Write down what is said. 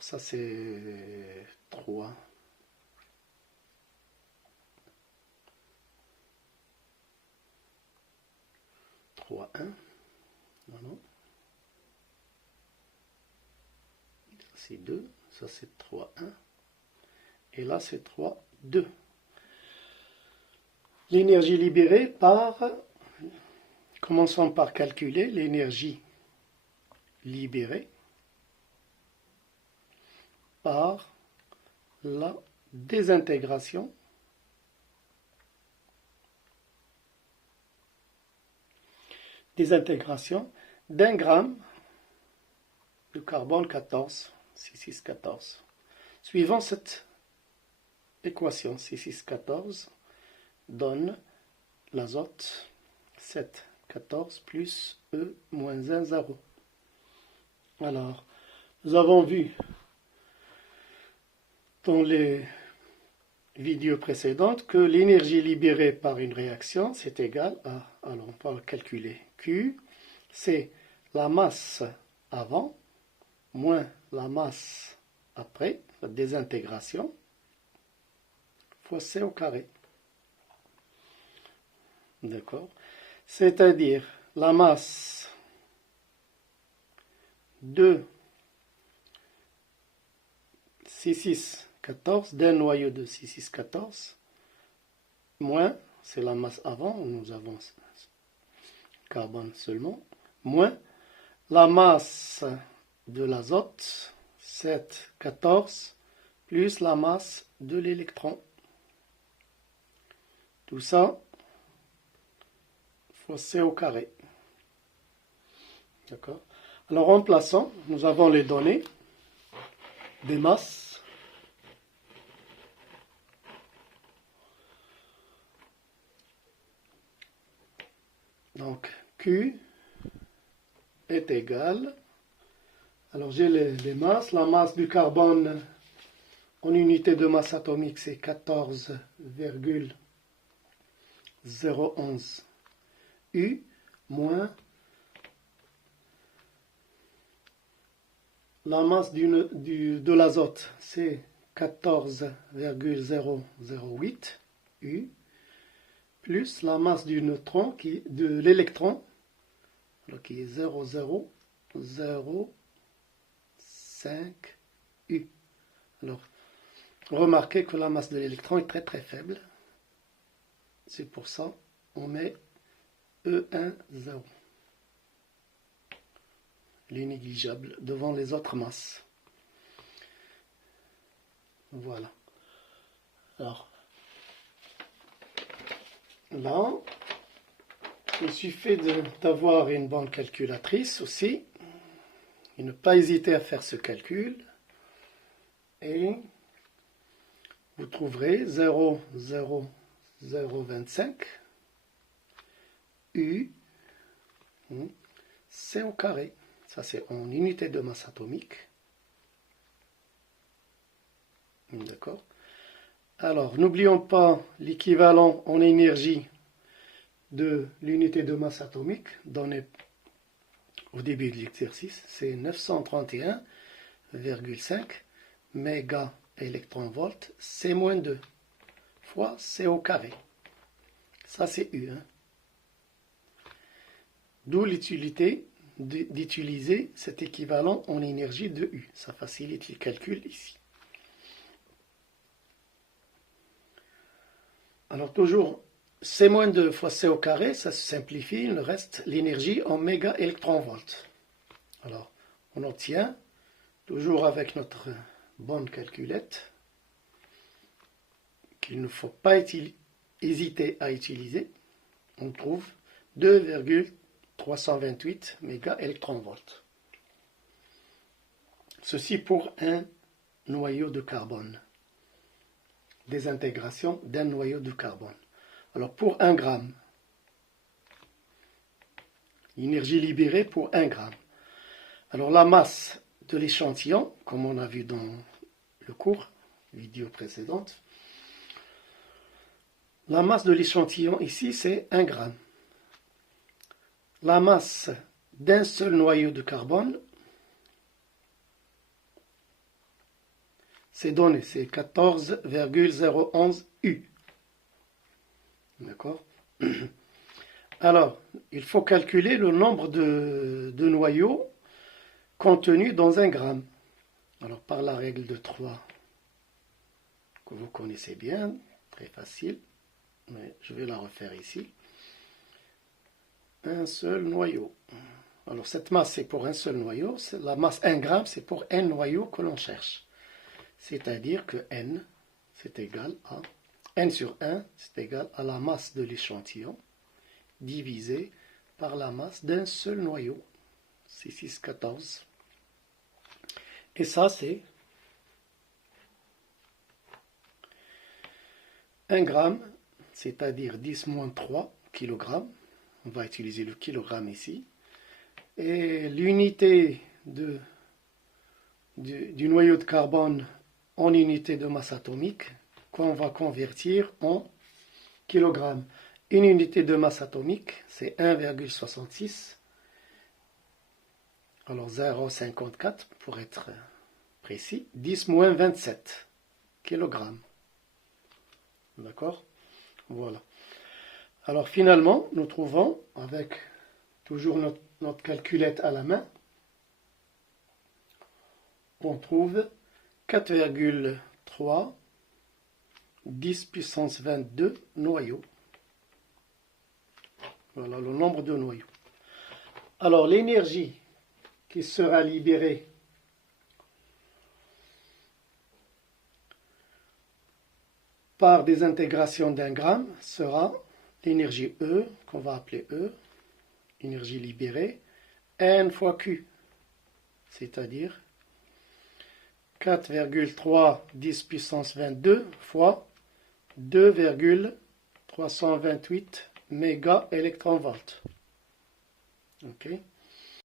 Alors ça c'est 3. 3, 1. Non, non. C'est 2. Ça c'est 3, 1. Et là c'est 3, 2. L'énergie libérée par... Commençons par calculer l'énergie libérée par la désintégration d'un gramme de carbone 14, C6H14. Suivant cette équation, C6H14 donne l'azote 7,14 plus E moins 1, 0. Alors, nous avons vu dans les vidéos précédentes que l'énergie libérée par une réaction, c'est égal à, alors on va calculer Q, c'est la masse avant moins la masse après, la désintégration, fois C au carré. D'accord? C'est-à-dire la masse de C6H14 d'un noyau de C6H14 moins, c'est la masse avant, nous avons carbone seulement, moins la masse de l'azote 7,14 plus la masse de l'électron. Tout ça fois C au carré. D'accord? Alors remplaçant, nous avons les données des masses. Donc Q est égal, alors j'ai les masses, la masse du carbone en unité de masse atomique c'est 14,011 U moins la masse de l'azote c'est 14,008 U plus la masse du neutron de l'électron qui est 0,005 U. Alors, remarquez que la masse de l'électron est très très faible. C'est pour ça on met E1, 0. Il est négligeable devant les autres masses. Voilà. Alors, là, il suffit d'avoir une bonne calculatrice aussi. Et ne pas hésiter à faire ce calcul. Et vous trouverez 0,025 U C au carré. Ça, c'est en unité de masse atomique. D'accord. Alors, n'oublions pas l'équivalent en énergie de l'unité de masse atomique donnée au début de l'exercice. C'est 931,5 méga électron-volts C-2 fois C au carré. Ça, c'est U. D'où l'utilité d'utiliser cet équivalent en énergie de U. Ça facilite le calcul ici. Alors toujours, C-2 fois C au carré, ça se simplifie, il nous reste l'énergie en méga électron-volts. Alors, on obtient, toujours avec notre bonne calculette, qu'il ne faut pas hésiter à utiliser, on trouve 2,328 méga électron-volts. Ceci pour un noyau de carbone. Désintégration d'un noyau de carbone. Alors pour 1 gramme, l'énergie libérée pour 1 gramme. Alors la masse de l'échantillon, comme on a vu dans le cours, vidéo précédente, la masse de l'échantillon ici c'est 1 gramme. La masse d'un seul noyau de carbone, c'est donné, c'est 14,011 U. D'accord? Alors, il faut calculer le nombre de noyaux contenus dans un gramme. Alors, par la règle de 3, que vous connaissez bien, très facile, mais je vais la refaire ici. Un seul noyau. Alors, cette masse, c'est pour un seul noyau. La masse 1 gramme, c'est pour n noyaux que l'on cherche. C'est-à-dire que n, c'est égal à n sur 1, c'est égal à la masse de l'échantillon divisé par la masse d'un seul noyau. C'est 6,14. Et ça, c'est 1 gramme, c'est-à-dire 10 moins 3 kg. On va utiliser le kilogramme ici. Et l'unité du noyau de carbone en unité de masse atomique qu'on va convertir en kilogrammes. Une unité de masse atomique, c'est 1,66. Alors 0,54 pour être précis. 10 moins 27 kilogrammes. D'accord? Voilà. Alors finalement, nous trouvons, avec toujours notre calculette à la main, on trouve 4,3 10 puissance 22 noyaux. Voilà le nombre de noyaux. Alors l'énergie qui sera libérée par des intégrations d'un gramme sera l'énergie E, qu'on va appeler E, énergie libérée, N fois Q, c'est-à-dire 4,3 10 puissance 22 fois 2,328 mégaélectronvolts. Ok.